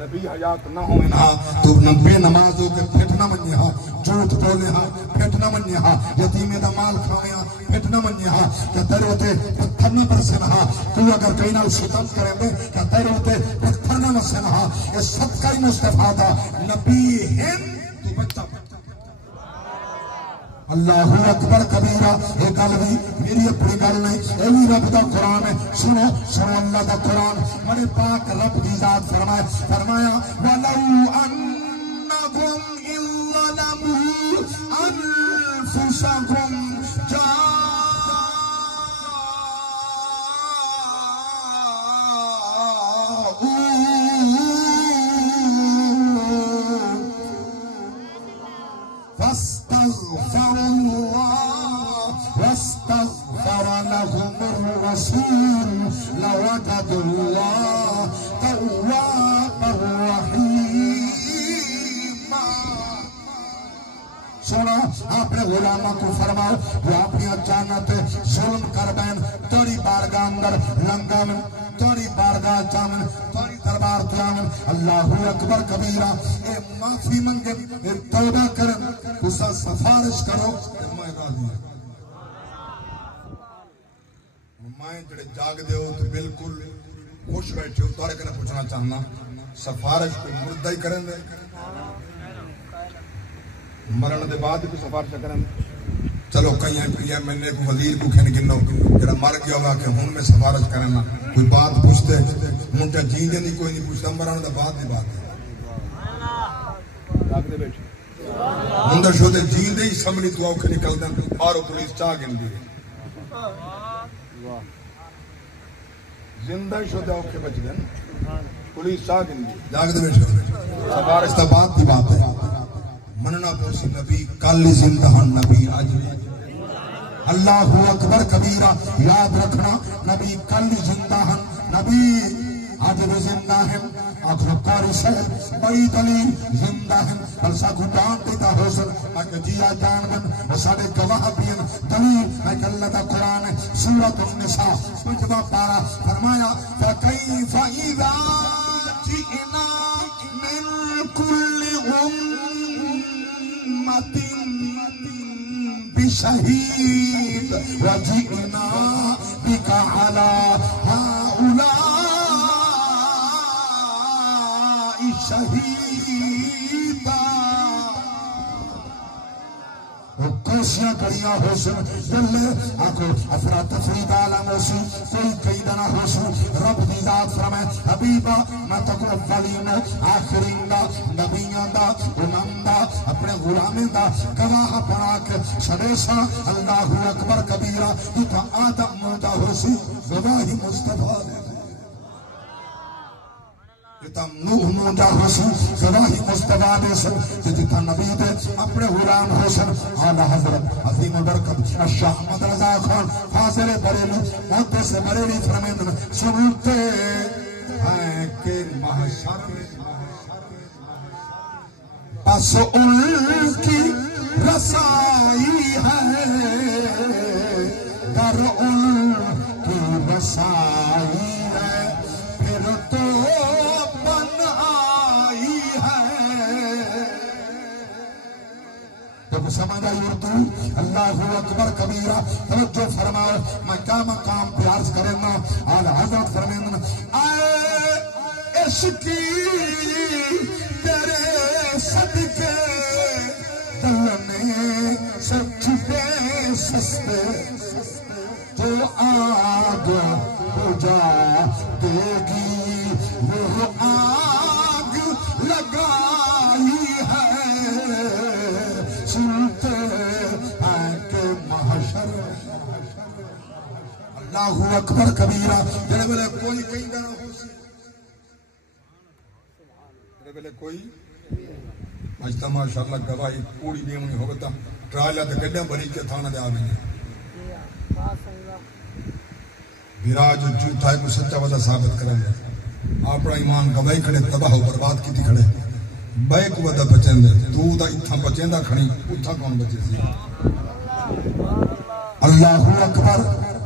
نبی حیات نہ ہوئے نہ تو بے نمازوں کے پھٹ نہ منی ہاں جھوٹ بولے ہاں پھٹ نہ منی ہاں یتیمے دا مال کھاوے ہاں پھٹ نہ منی ہاں کہ تیرے ہوتے پتھر نہ برسے ہاں تو اگر کہیں نہ ستم کریں گے کہ تیرے ہوتے پتھر نہ برسے ہاں یہ صدقہ مصطفیٰ دا نبی ہم تو بچہ اللہ اکبر کبیرہ. ایک گل بھی میری اپنی گل نہیں، یہ بھی رب دا قرآن ہے. سنو سنو اللہ دا قرآن بڑے پاک رب دی ذات فرمایا وَلَوْ أَنَّهُمْ إِذْ ظَلَمُوا أَنفُسَهُمْ واستغفر لهم الرسول لوجدوا الله توابا رحيما. سنو اپنے غلاموں کو فرماؤ وہ اپنی جانت ظلم کر بین توری بارگاہ اندر لنگن توری بارگاہ جامن توری دربار جامن. اللہ اکبر کبیرہ. اے معافی منگے اے توبہ کرن اسا سفارش کرو. میں جڑے جاگ دے ہو تو بالکل خوش بیٹھے ہو تارے کنے پوچھنا چاہنا سفارش کوئی مردہ ہی کریں دے مرن دے بعد کوئی سفارش کریں دے. چلو کئی میں نے کوئی وزیر کو کھین گنو جڑا مر گیا ہوگا کہ ہون میں سفارش کرنا کوئی بات پوچھتے منٹا جین دے نہیں کوئی نہیں پوچھتا مرن دے بعد دی بات جاگ دے بیٹھے مندر شو دے جین دے ہی سمنی تو آؤ کے نکل دیں بارو پولیس چاہ گن دی زندہ شدہ اوکے بچ گئے پولیس چاہ گن دی جاگ دے بیٹھے سفارش تا بات دی بات ہے. مننا پوسی نبی کل زندہ نبی آج اللہ اکبر کبیرہ. یاد رکھنا نبی کل زندہ نبی آج بھی زندہ ہیں. آخر قاری صاحب بڑی دلیل زندہ ہیں بلسا کو جان دیتا حسن اگر جیا جان بن وہ سارے گواہ بین دلیل اگر اللہ دا قرآن ہے. سورۃ النساء 5واں پارہ فرمایا فَكَيْفَ إِذَا جِئْنَا مِنْ كُلِّ أُمَّةٍ بِشَهِيدٍ وَجِئْنَا بِكَ عَلَى هَؤُلَاءِ شہیدہ. کوشیاں کریاں حسن جلے آکو افراد تفرید عالم حسن کوئی قیدنا حسن رب دی ذات فرمائے حبیبہ میں تکو اولین آخرین دا نبیان دا امام دا اپنے غلامین دا گواہ بنا کے چھڑیسا. اللہ اکبر کبیرہ. جتا آدم مودا حسن گواہی مصطفیٰ دے جتا نوح موجہ حسن گواہی مصطفیٰ دے سن جتا نبی دے اپنے غلام حسن. اعلیٰ حضرت عظیم برکت شاہ احمد رضا خان فاضل بریلی محدث سے بریلی فرمیندن سنتے ہیں کہ محشر پس ان کی رسائی ہے در ان کی رسائی ہے پھر تو سمجھ آئی اردو. اللہ اکبر کبیرہ. توجہ فرماؤ میں کیا مقام پیار کرنا. اعلیٰ حضرت فرمیندن آئے عشقی تیرے صدقے دلنے سے چھپے سستے تو آگ ہو جا دے گی وہ آگ لگائی ہے. سنتے ہیں کہ محشر اللہ اکبر کبیرہ. جڑے بلے کوئی کہیں گا نہ ہو سی جڑے بلے کوئی آج تا ماشاءاللہ گواہی پوری دیمنی ہوگتا ٹرائلہ تے گڈیاں بھری کے تھانہ دے آویں بیراج جھوٹا ہے کو سچا وجہ ثابت کریں گے. اپنا ایمان گواہی کھڑے تباہ و برباد کی تھی کھڑے بے کو ودا بچیں دے تو دا اتھا بچیں دا کھڑی اتھا کون بچے سی. اللہ اکبر.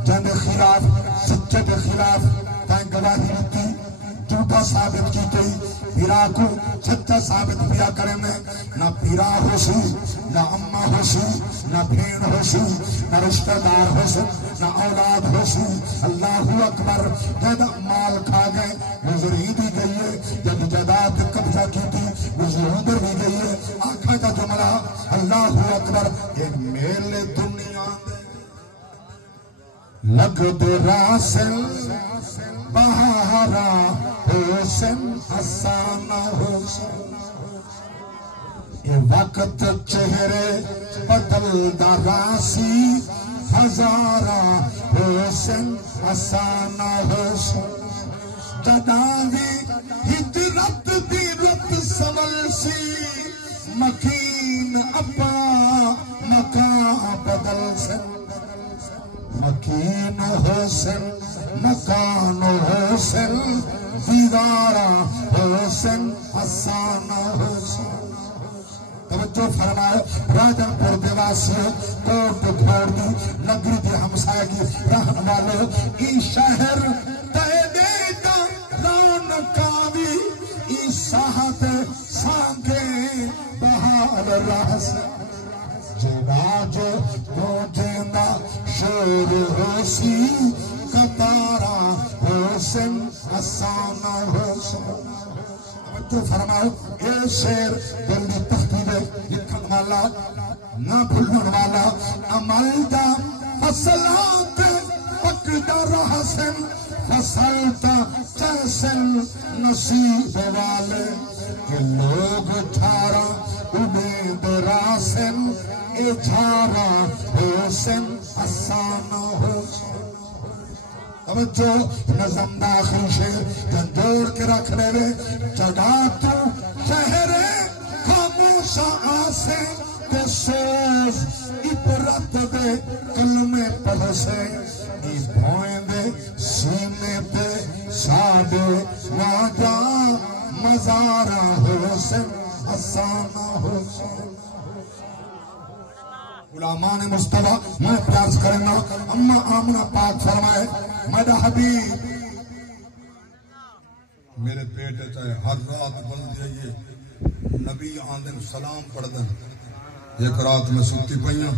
جن خلاف سچے کے خلاف تائیں گواہی ہوتی جھوٹا ثابت کی گئی. پیرا کو سچا ثابت پیا کریں گے. نہ پیرا ہو سی نہ اماں ہو سی نہ بھین ہو سی نہ رشتہ دار ہو سی نہ اولاد ہو سی. اللہ اکبر. جد مال کھا گئے گزری بھی گئی ہے. جب جائیداد قبضہ کی تھی گزر بھی گئی ہے. آنکھیں کا جملہ اللہ اکبر ایک میل دنیا دے لگ دے راسل بہارا حسن آسانہ حسن یہ وقت چہرے بدل دا راسی ہزارہ حسن آسانہ حسن جداوی ہجرت دی رت سول سی مکین اپنا مکان بدل سے مکین حسن مکان حسن دیدارا حسن آسانہ حسن توجہ فرمائے راجن پور دیواسی کوٹ بھوڑ دی نگری دی ہمسائے کی رہن والے ای شہر تیدے کا رونقاوی ای ساہت سانگے بہار راس جگہ جو موجندہ شور حسی کتارا حسن آسانہ حسن تو فرماؤ اے شیر دلی تحقیب لکھن والا نہ بھولن والا عمل دا فصلات پکڑا رہسن فصلتا چیسن نصیب والے کہ لوگ چھارا امید راسن اے چھارا حسن آسانہ حسن توجہ نظم داخل شیر جن جوڑ کے رکھ لے جگہ تو شہر خاموشہ آسے تے سوز عبرت دے کلمے پڑھسے ای بھوئیں دے سینے پہ ساڑے واجہ مزارہ حسن آسانہ حسن غلامان مصطفیٰ میں پیار کرنا اما آمنہ پاک فرمائے میرا حبیب میرے پیٹے چاہے ہر رات بند جائیے نبی آندن سلام پڑھ دن ایک رات میں سوتی پئیاں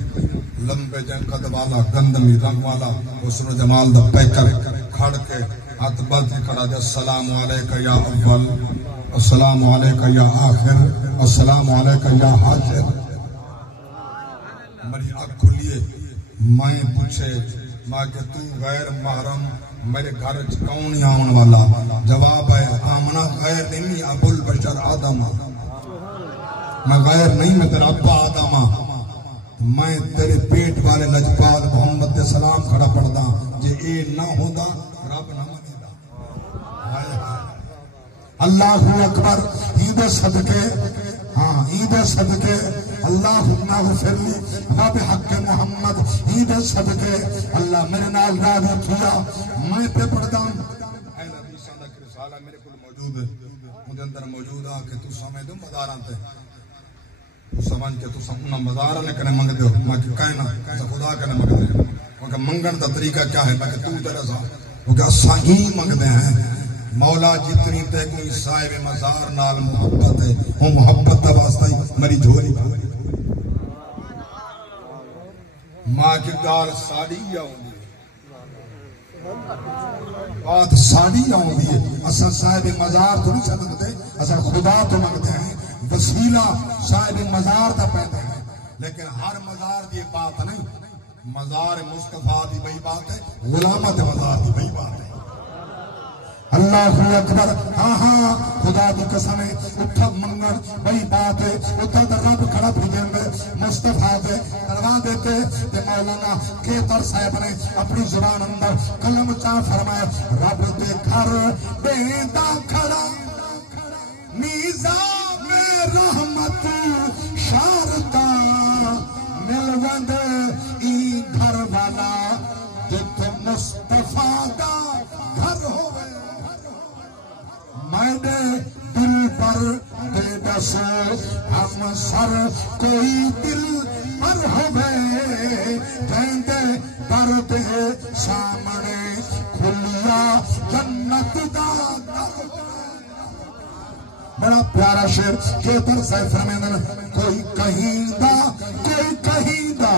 لمبے جن قد والا گندمی رنگ والا حسن و جمال دا پیکر کھڑ کے ہاتھ بلد کھڑا دے السلام علیکہ یا اول السلام علیکہ یا آخر السلام علیکہ یا حاضر میری آنکھ کھلیے میں پوچھے ماں کہ تو غیر محرم میرے گھر کون ہی آن والا جواب ہے آمنہ غیر نہیں ابو البشر آدم میں غیر نہیں میں تیرا ابا آدم میں تیرے پیٹ والے لجپال محمد دے سلام کھڑا پڑھدا جے اے نہ ہوندا رب نہ منیدا اللہ اکبر عید صدقے ہاں عید صدقے اللہم اغفر لی وبحق محمد عید صدقے اللہ میرے نال راضی کیا میں پہ پڑھتا ہوں اے نبی صلی رسالہ میرے کل موجود ہے مجھے اندر موجود ہے کہ تو سمجھ دو مداران تے تو سمجھ کے تو سمجھنا مدارہ لکھنے منگ دے میں کہ کہنا خدا کہنے منگ دے وہ کہ منگن دا طریقہ کیا ہے میں کہ تو تیرا سا وہ کہ صحیح منگ دے ہیں مولا جتنی تے کوئی صاحب مزار نال محبت ہے وہ محبت دا واسطہ ہی میری جھولی ماں کی گال ساڑی یا ہوندی بات ساڑی یا ہوندی ہے اصل صاحب مزار تو نہیں سکتے اصل خدا تو مانگتے ہیں وسیلہ صاحب مزار دا پہتے ہیں لیکن ہر مزار دی بات نہیں مزار مصطفیٰ دی بھئی بات ہے غلامت مزار دی بھئی بات ہے اللہ اکبر ہاں ہاں خدا دی قسم ہے اٹھا منگن بھئی بات ہے اٹھا در رب کھڑا بھیجیں گے مصطفیٰ دے کروا دیتے کہ مولانا کیتر صاحب نے اپنی زبان اندر قلم چاہ فرمایا رب دے گھر بیندہ کھڑا نیزام رحمت شارتا ملوند ای گھر والا جت مصطفیٰ دا گھر ہوئے میرے دل پر دے دسو ہم سر کوئی دل پر ہوئے کہندے پر دے سامنے کھلیا جنت دا بڑا پیارا شیر کیتر صاحب فرمیندن کوئی کہیں دا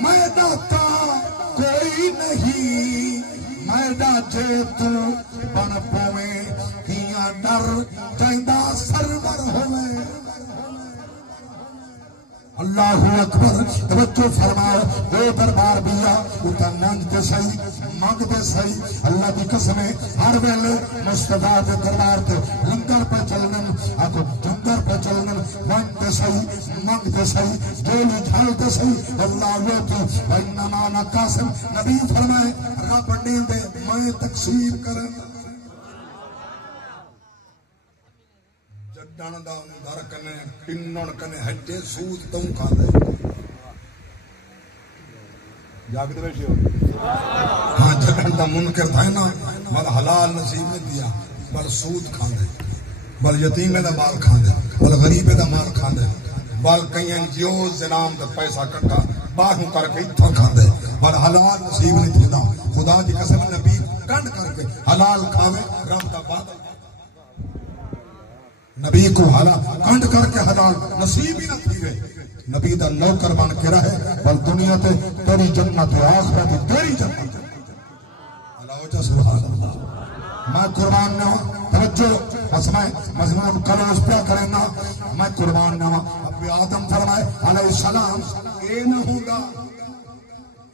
میدہ تا کوئی نہیں میدہ جے تو بن پویں کیاں ڈر کہندہ سرور ہوئے اللہ اکبر توجہ فرماؤ دو دربار بیا اتنا ننجتے سہی مانگتے سہی اللہ کی قسم ہر ویلے مصطفیٰ کے دربار تے لنگر پہ چلن آکو جنگر پہ چلن وانتے سہی مانگتے سہی جولی جھالتے سہی اللہ یوتی وانما نقاسم نبی فرمائے رب نیندے میں تقسیم کرن جڈن دا اندر کنے کنن کنے ہٹے سود توں کھا دے جاگتے بیٹھے ہو ہاں جڈن دا منکر تھا نا بل حلال نصیب میں دیا بل سود کھا دے بل یتیمے دا مال کھا دے بل غریبے دا مال کھا دے بل کئی انجیوز زنام دا پیسہ کٹا باہوں کر کے اتھا کھا دے بل حلال نصیب نہیں تھینا خدا دی قسم نبی کنڈ کر کے حلال کھاوے رب دا بات نبی کو حلال کنڈ کر کے حلال نصیب ہی نہ تھیوے نبی دا نوکر بن کے رہے بل دنیا تے تیری جنت آخرت تیری جنت اللہ وجہ سبحان اللہ میں قربان نہ توجہ بس میں مضمون کلوز پیا کریں نا میں قربان نہ ابی آدم فرمائے علیہ السلام اے نہ ہوگا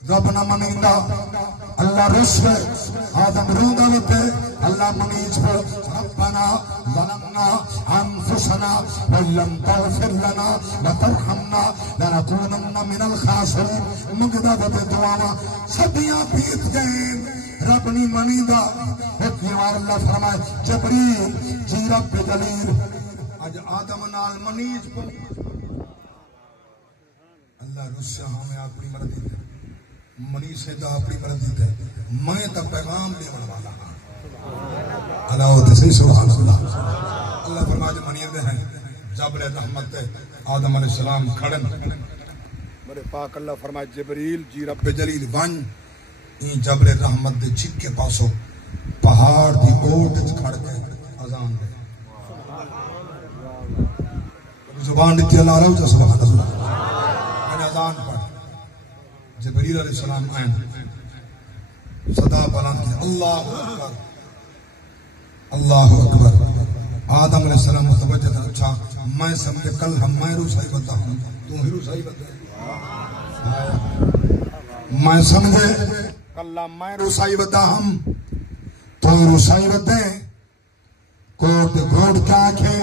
رب نہ منیندہ اللہ رسوے آدم روندہ وپے اللہ منیج پر ربنا ظلمنا انفسنا وَلَمْ تَغْفِرْ لَنَا وَتَرْحَمْنَا لَنَكُونَنَّ مِنَ الْخَاسِرِينَ مگدہ دے دعاواں صدیاں بیت گئے رب نہیں منیندہ حکمیوار اللہ فرمائے جبریل جی رب جلیل اج آدم نال منیج پر اللہ رسے ہمیں اپنی مرضی دے منی سے دا اپنی مرضی دے میں تا پیغام لے والا اللہ تسی سبحان اللہ اللہ فرمائے منی دے ہیں جبل رحمت دے آدم علیہ السلام کھڑن بڑے پاک اللہ فرمائے جبریل جی رب جلیل ون این جبل رحمت دے چھک کے پاسو پہاڑ دی اوٹ کھڑ کے اذان دے زبان دیتی اللہ رہو سبحان اللہ اذان پڑھ جبریل علیہ السلام آئین صدا بلند کی اللہ اکبر اللہ اکبر آدم علیہ السلام متوجہ تھا اچھا میں سمجھے کل ہم میں روسائی بتا ہوں تو ہی روسائی بتا میں سمجھے کل میں روسائی بتا ہم تو ہی روسائی بتا کوٹ گھوڑ کیا کھے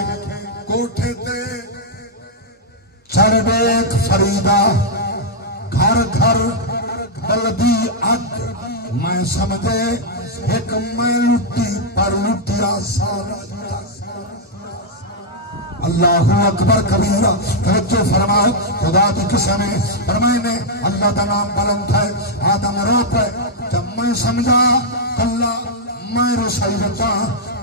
کوٹھے تے چڑھ بیک فریدہ گھر گھر بلدی اگ میں سمجھے ایک میں لٹی پر لٹیا سارا اللہ اکبر کبیرہ توجہ فرماؤ خدا کی قسم فرمائے نے اللہ کا نام بلند ہے آدم رو پہ جب میں سمجھا اللہ میں رسائی بتا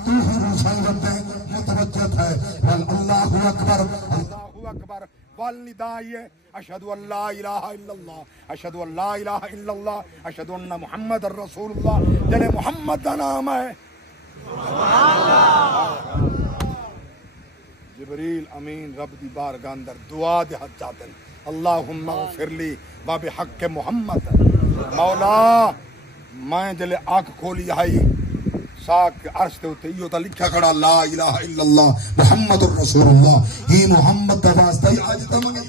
تو ہی رسائی بتے متوجہ ہے اللہ اکبر اللہ اکبر والندائی اشہدو ان لا الہ الا اللہ اشہدو ان لا الہ الا اللہ اشہدو ان محمد الرسول اللہ جنہیں محمد کا نام ہے جبریل امین رب دی بارگاہ اندر دعا دے حد جاتے اللہم اغفر لی بحق محمد مولا میں جلے آنکھ کھولی آئی ساک عرش تے ہوتے یہ ہوتا لکھا کھڑا لا الہ الا اللہ محمد الرسول اللہ ہی محمد دا واسطہ آج تمہیں